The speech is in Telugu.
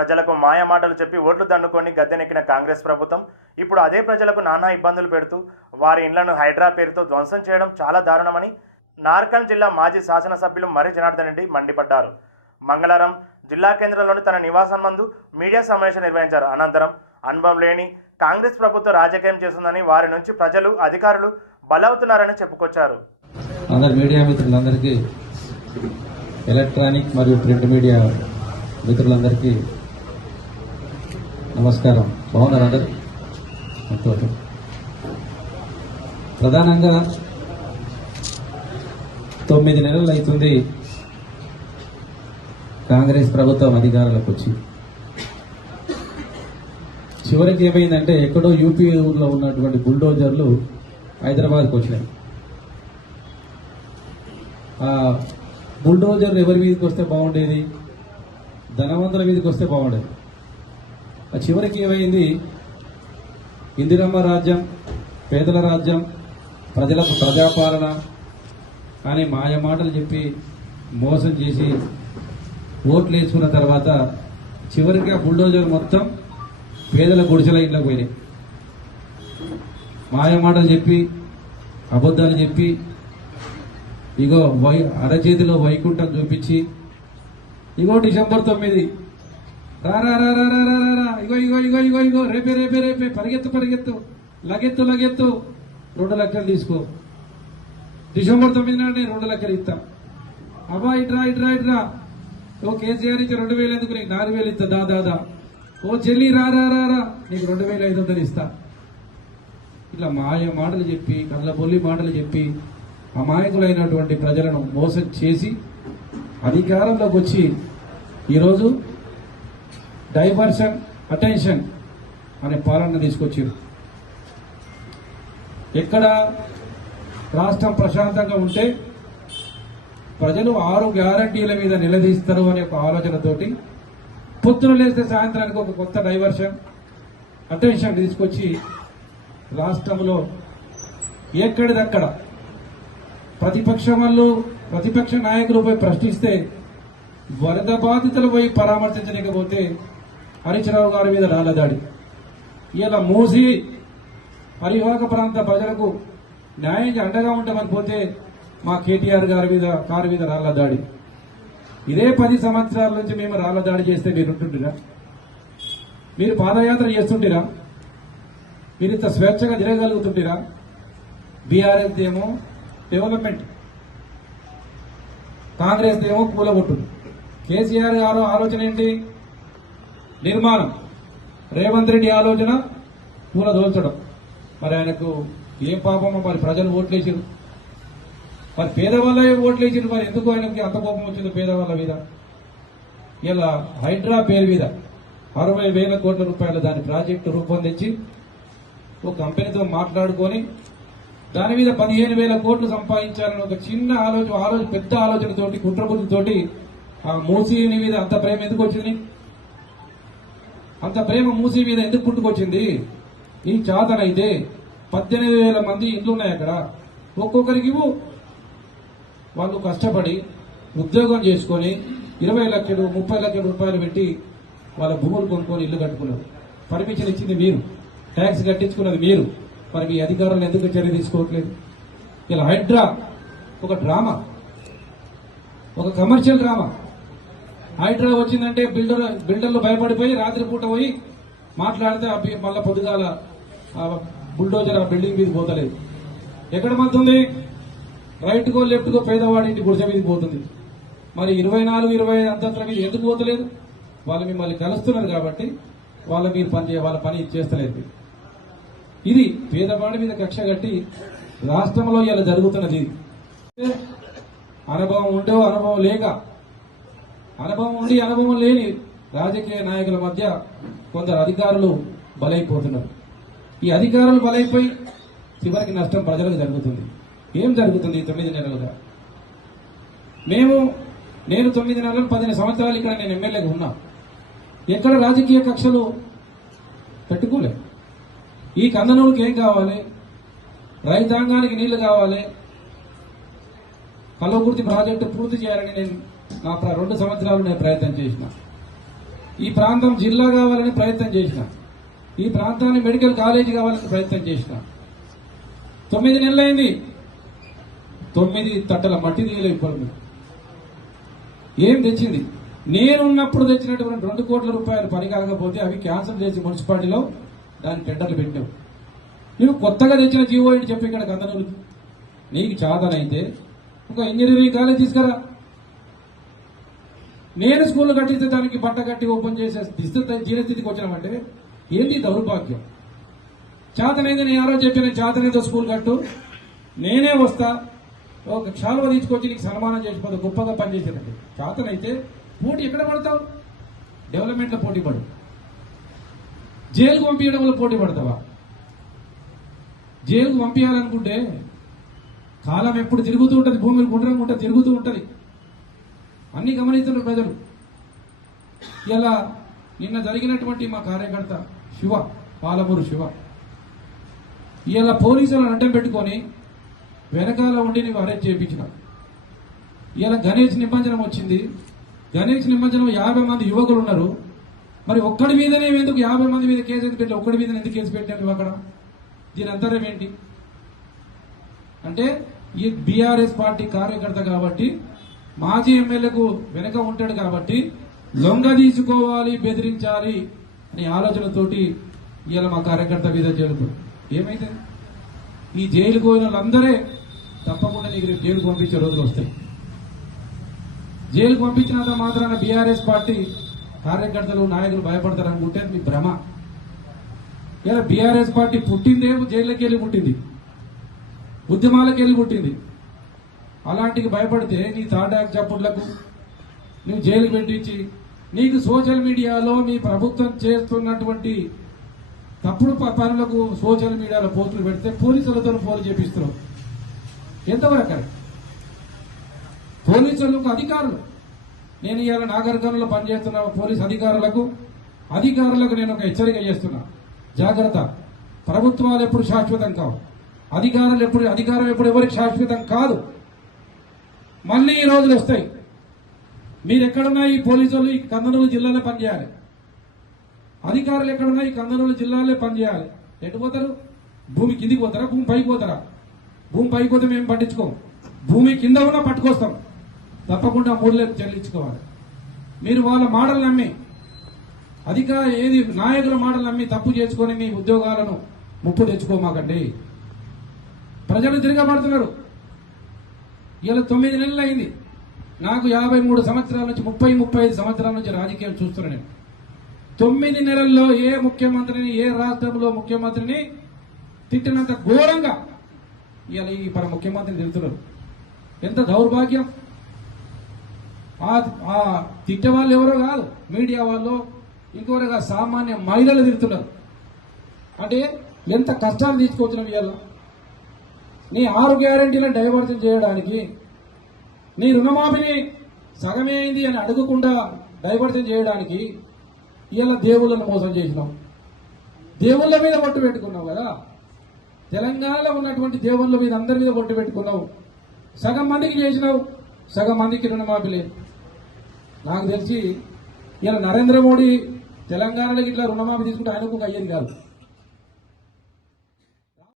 ప్రజలకు మాయమాటలు చెప్పి ఓట్లు దండుకొని గద్దెనెక్కిన కాంగ్రెస్ ప్రభుత్వం. ఇప్పుడు అదే ప్రజలకు నానా ఇబ్బందులు పెడుతూ వారి ఇండ్లను హైడ్రా పేరుతో ధ్వంసం చేయడం చాలా దారుణమని నార్కన్ జిల్లా మాజీ శాసనసభ్యులు మర్రి జనార్దన్ రెడ్డి మండిపడ్డారు. మంగళవారం జిల్లా కేంద్రంలోని తన నివాసం మందు మీడియా సమావేశం నిర్వహించారు. అనంతరం అనుభవం లేని కాంగ్రెస్ ప్రభుత్వం రాజకీయం చేస్తుందని వారి నుంచి ప్రజలు అధికారులు బలవుతున్నారని చెప్పుకొచ్చారు. అందరు మీడియా మిత్రులందరికీ ఎలక్ట్రానిక్ మరియు ప్రింట్ మీడియా మిత్రులందరికీ నమస్కారం. బాగున్నారు అందరు? ఓకే. ప్రధానంగా తొమ్మిది నెలలు అవుతుంది కాంగ్రెస్ ప్రభుత్వం అధికారులకు వచ్చి. చివరికి ఏమైందంటే ఎక్కడో యూపీ ఊర్లో ఉన్నటువంటి బుల్డోజర్లు హైదరాబాద్కి వచ్చినాయి. ఆ బుల్డోజర్ ఎవరి మీదకి వస్తే బాగుండేది? ధనవంతుల మీదకి వస్తే బాగుండేది. చివరికి ఏమైంది? ఇందిరమ్మ రాజ్యం పేదల రాజ్యం ప్రజలకు ప్రజాపాలన కానీ మాయ మాటలు చెప్పి మోసం చేసి ఓట్లు వేసుకున్న తర్వాత చివరికి ఆ బుల్డోజర్ మొత్తం పేదల గుడిసెల ఇంట్లోకి పోయినాయి. మాయ మాటలు చెప్పి అబద్ధాలు చెప్పి ఇగో వై అరచేతిలో వైకుంఠం చూపించి ఇగో డిసెంబర్ తొమ్మిది రారా రా రా రా రా రా ఇగో ఇగో ఇగో ఇగో ఇగో. రేపే రేపే రేపే. పరిగెత్తు పరిగెత్తు. లగెత్తు లగెత్తు. రెండు లక్షలు తీసుకో. డిసెంబర్ తొమ్మిది నాడు రెండు లక్షలు ఇస్తా. అబ్బా ఇట్రా ఇట్రా ఇట్రా ఓ కేసీఆర్ ఇచ్చి రెండు వేలు ఎందుకు నీకు? నాలుగు వేలు ఇస్తా. దా దాదా ఓ చెల్లి రా రా రా రా. నీకు రెండు వేల ఐదు వందలు ఇస్తా. ఇట్లా మాయ మాటలు చెప్పి కళ్ళబొల్లి మాటలు చెప్పి అమాయకులైనటువంటి ప్రజలను మోసం చేసి అధికారంలోకి వచ్చి ఈరోజు డైవర్షన్ అటెన్షన్ అనే పాలన తీసుకొచ్చారు. ఎక్కడ రాష్ట్రం ప్రశాంతంగా ఉంటే ప్రజలు ఆరు గ్యారంటీల మీద నిలదీస్తారు అనే ఒక ఆలోచనతోటి పొద్దున లేస్తే సాయంత్రానికి ఒక కొత్త డైవర్షన్ అటెన్షన్ తీసుకొచ్చి రాష్ట్రంలో ఎక్కడిదక్కడ ప్రతిపక్షం వాళ్ళు ప్రతిపక్ష నాయకులు పోయి ప్రశ్నిస్తే వరద బాధితులు పోయి పరామర్శించలేకపోతే హరీశ్రావు గారి మీద రాళ్ళ దాడి. ఇలా మూసి పరివాహక ప్రాంత ప్రజలకు న్యాయంగా అండగా ఉంటామని పోతే మా కేటీఆర్ గారి మీద కారు మీద రాళ్ళ దాడి. ఇదే పది సంవత్సరాల నుంచి మేము రాళ్ళ దాడి చేస్తే మీరు ఉంటుండరా మీరు పాదయాత్ర చేస్తుంటిరా మీరు ఇంత స్వేచ్ఛగా తిరగగలుగుతుంటిరా బీఆర్ఎస్ ఏమో డెవలప్మెంట్ కాంగ్రెస్ ఏమో కూలగొట్టు కేసీఆర్ గారు ఆలోచన ఏంటి? నిర్మాణం. రేవంత్ రెడ్డి ఆలోచన కూలదోల్చడం మరి ఆయనకు ఏ పాపమో మరి ప్రజలు ఓట్లేసారు మరి పేదవాళ్ళే ఓట్లేసారు మరి ఎందుకు ఆయనకి అంత కోపం వచ్చింది పేదవాళ్ళ మీద? ఇలా హైడ్రా పేరు మీద అరవై వేల కోట్ల రూపాయల దాని ప్రాజెక్టు రూపొందించి ఒక కంపెనీతో మాట్లాడుకొని దాని మీద పదిహేను వేల కోట్లు సంపాదించాలని ఒక చిన్న ఆలోచన ఆలోచన పెద్ద ఆలోచనతోటి కుట్రబుద్ధితోటి ఆ మూసీని మీద అంత ప్రేమ ఎందుకు వచ్చింది? అంత ప్రేమ మూసీ మీద ఎందుకు పుట్టుకొచ్చింది? ఈ చాతనైతే పద్దెనిమిది వేల మంది ఇండ్లు ఉన్నాయి అక్కడ. ఒక్కొక్కరికి ఇవ్వు. వాళ్ళు కష్టపడి ఉద్యోగం చేసుకొని ఇరవై లక్షలు ముప్పై లక్షల రూపాయలు పెట్టి వాళ్ళ భూములు కొనుక్కొని ఇల్లు కట్టుకున్నారు. పర్మిషన్ ఇచ్చింది మీరు. ట్యాక్స్ కట్టించుకున్నది మీరు. మరి మీ అధికారులు ఎందుకు చర్య తీసుకోవట్లేదు? ఇలా హైడ్రా ఒక డ్రామా. ఒక కమర్షియల్ డ్రామా. హైడ్రా వచ్చిందంటే బిల్డర్ బిల్డర్లు భయపడిపోయి రాత్రిపూట పోయి మాట్లాడితే ఆ మళ్ళా పొద్దుగాల బుల్డోజర్ ఆ బిల్డింగ్ మీద పోతలేదు. ఎక్కడ మద్దుంది రైట్ కో లెఫ్ట్ పేదవాడి ఇంటి గుడిసె మీద పోతుంది. మరి ఇరవై నాలుగు ఇరవై అంతస్తుల మీద ఎందుకు పోతలేదు? వాళ్ళు మిమ్మల్ని కలుస్తున్నారు కాబట్టి వాళ్ళ మీరు పని వాళ్ళ పని చేస్తలేదు. ఇది పేదవాడి మీద కక్ష కట్టి రాష్ట్రంలో ఇలా జరుగుతున్నది. అనుభవం ఉంటో అనుభవం లేక అనుభవం ఉండి అనుభవం లేని రాజకీయ నాయకుల మధ్య కొందరు అధికారులు బలైపోతున్నారు. ఈ అధికారులు బలైపోయి చివరికి నష్టం ప్రజలకు జరుగుతుంది. ఏం జరుగుతుంది ఈ తొమ్మిది నెలలుగా? మేము నేను తొమ్మిది నెలలు పదిహేను సంవత్సరాలు ఇక్కడ నేను ఎమ్మెల్యేగా ఉన్నా. ఎక్కడ రాజకీయ కక్షలు పెట్టుకోలే. ఈ కందనూరుకి ఏం కావాలి? రైతాంగానికి నీళ్ళు కావాలి. కల్లకుర్తి ప్రాజెక్టు పూర్తి చేయాలని నేను నా రెండు సంవత్సరాలు నేను ప్రయత్నం చేసిన. ఈ ప్రాంతం జిల్లా కావాలని ప్రయత్నం చేసిన. ఈ ప్రాంతాన్ని మెడికల్ కాలేజీ కావాలని ప్రయత్నం చేసిన. తొమ్మిది నెలలైంది. తొమ్మిది తట్టల మట్టి తీయలేదు ఇప్పుడు ఏం తెచ్చింది? నేనున్నప్పుడు తెచ్చినటువంటి రెండు కోట్ల రూపాయలు పని కాకపోతే అవి క్యాన్సిల్ చేసి మున్సిపాలిటీలో దాని టెండర్లు పెట్టావు నువ్వు కొత్తగా తెచ్చిన జీవో ఏంటి చెప్పి ఇక్కడ గందనూరు నీకు చాదనైతే ఒక ఇంజనీరింగ్ కాలేజ్ తీసుకురా. నేను స్కూల్ కట్టిస్తే దానికి బట్ట కట్టి ఓపెన్ చేసే స్థితి జీవస్థితికి వచ్చినామంటే ఏంటి దౌర్భాగ్యం? చేతనైంది నేను ఎవరో చెప్పిన చేతనైందో స్కూల్ కట్టు. నేనే వస్తా. ఒక క్షాల్వ తీసుకొచ్చి నీకు సన్మానం చేసిపోతే గొప్పగా పనిచేసేటట్టు. చేతనైతే పోటీ ఎక్కడ పడతావు? డెవలప్మెంట్లో పోటీ పడు. జైలుకు పంపించడంలో పోటీ పడతావా? జైలుకు పంపించాలనుకుంటే కాలం ఎప్పుడు తిరుగుతూ ఉంటుంది భూమిని గుండ్రం ఉంటుంది తిరుగుతూ ఉంటుంది. అన్ని గమనిస్తున్నారు ప్రజలు. ఇలా నిన్న జరిగినటువంటి మా కార్యకర్త శివ పాలమూరు శివ. ఇలా పోలీసులను అడ్డం పెట్టుకొని వెనకాల ఉండి నీవు అరెస్ట్ చేయించిన. ఇలా గణేష్ నిమజ్జనం వచ్చింది. గణేష్ నిమజ్జనం యాభై మంది యువకులు ఉన్నారు. మరి ఒక్కడి మీదనే ఎందుకు యాభై మంది మీద కేసు ఎందుకు పెట్టి ఒక్కడి మీద ఎందుకు కేసు పెట్టాను అక్కడ? దీని అంతరం ఏంటి? అంటే ఈ బీఆర్ఎస్ పార్టీ కార్యకర్త కాబట్టి మాజీ ఎమ్మెల్యేకు వెనక ఉంటాడు కాబట్టి లొంగ తీసుకోవాలి బెదిరించాలి అనే ఆలోచనతోటి ఇవాళ మా కార్యకర్త మీద జైలుకు ఏమైతే ఈ జైలుకు పోయిన వాళ్ళందరే తప్పకుండా నీకు రేపు జైలుకు పంపించే రోజులు వస్తాయి. జైలుకు పంపించినంత మాత్రాన బీఆర్ఎస్ పార్టీ కార్యకర్తలు నాయకులు భయపడతారు అనుకుంటే మీ భ్రమ. ఇలా బీఆర్ఎస్ పార్టీ పుట్టిందేమో జైల్లోకి వెళ్ళి పుట్టింది. ఉద్యమాలకు వెళ్ళి పుట్టింది. అలాంటికి భయపడితే నీ తాటాక్ చప్పుళ్ళకు నువ్వు జైలు పెట్టించి నీకు సోషల్ మీడియాలో మీ ప్రభుత్వం చేస్తున్నటువంటి తప్పుడు ప- పనులకు సోషల్ మీడియాలో పోస్టులు పెడితే పోలీసులతో ఫోన్ చేపిస్తున్నావు. ఎంతవరకు పోలీసులకు అధికారులు. నేను ఇవాళ నాగరికంలో పనిచేస్తున్న పోలీస్ అధికారులకు అధికారులకు నేను ఒక హెచ్చరిక చేస్తున్నా. జాగ్రత్త. ప్రభుత్వాలు ఎప్పుడు శాశ్వతం కావు. అధికారులు ఎప్పుడు అధికారం ఎప్పుడు ఎవరికి శాశ్వతం కాదు. మళ్ళీ ఈ రోజులు వస్తాయి. మీరు ఎక్కడున్నా ఈ పోలీసులు ఈ కందనూరు జిల్లాలో పనిచేయాలి. అధికారులు ఎక్కడున్నా ఈ కందనూరు జిల్లాలో పనిచేయాలి. ఎటు పోతారు? భూమి కిందికి పోతారా? భూమి పైకి పోతారా? భూమి పైకి పోతే మేము పట్టించుకోం భూమి కింద ఉన్నా పట్టుకొస్తాం. తప్పకుండా మూడులకు చెల్లించుకోవాలి. మీరు వాళ్ళ మాటలు నమ్మి అధికార ఏది నాయకుల మాటలు నమ్మి తప్పు చేసుకొని మీ ఉద్యోగాలను ముప్పు తెచ్చుకోమాకండి. ప్రజలు తిరగబడుతున్నారు. ఇలా తొమ్మిది నెలలు అయింది. నాకు యాభై మూడు సంవత్సరాల నుంచి ముప్పై ముప్పై ఐదు సంవత్సరాల నుంచి రాజకీయం చూస్తున్నాను నేను. తొమ్మిది నెలల్లో ఏ ముఖ్యమంత్రిని ఏ రాష్ట్రంలో ముఖ్యమంత్రిని తిట్టినంత ఘోరంగా ఇలా ఈ మన ముఖ్యమంత్రిని తిడుతున్నారు. ఎంత దౌర్భాగ్యం. ఆ తిట్టే వాళ్ళు ఎవరో కాదు మీడియా వాళ్ళు ఇంకొకరు సామాన్య మహిళలు తిడుతున్నారు. అంటే ఎంత కష్టాలు తీసుకొచ్చినాం ఇవాళ. నీ ఆరు గ్యారంటీలను డైవర్జన్ చేయడానికి నీ రుణమాఫీని సగమే అయింది అని అడగకుండా డైవర్జన్ చేయడానికి ఇవాళ దేవుళ్ళను మోసం చేసినాం. దేవుళ్ళ మీద పట్టు పెట్టుకున్నావు కదా? తెలంగాణలో ఉన్నటువంటి దేవుళ్ళ మీద అందరి మీద పట్టు పెట్టుకున్నావు. సగం మందికి చేసినావు సగం మందికి రుణమాఫీ లేదు. నాకు తెలిసి ఇలా నరేంద్ర మోడీ తెలంగాణలో ఇట్లా రుణమాఫీ తీసుకుంటే ఆయనకు అయ్యేది కాదు.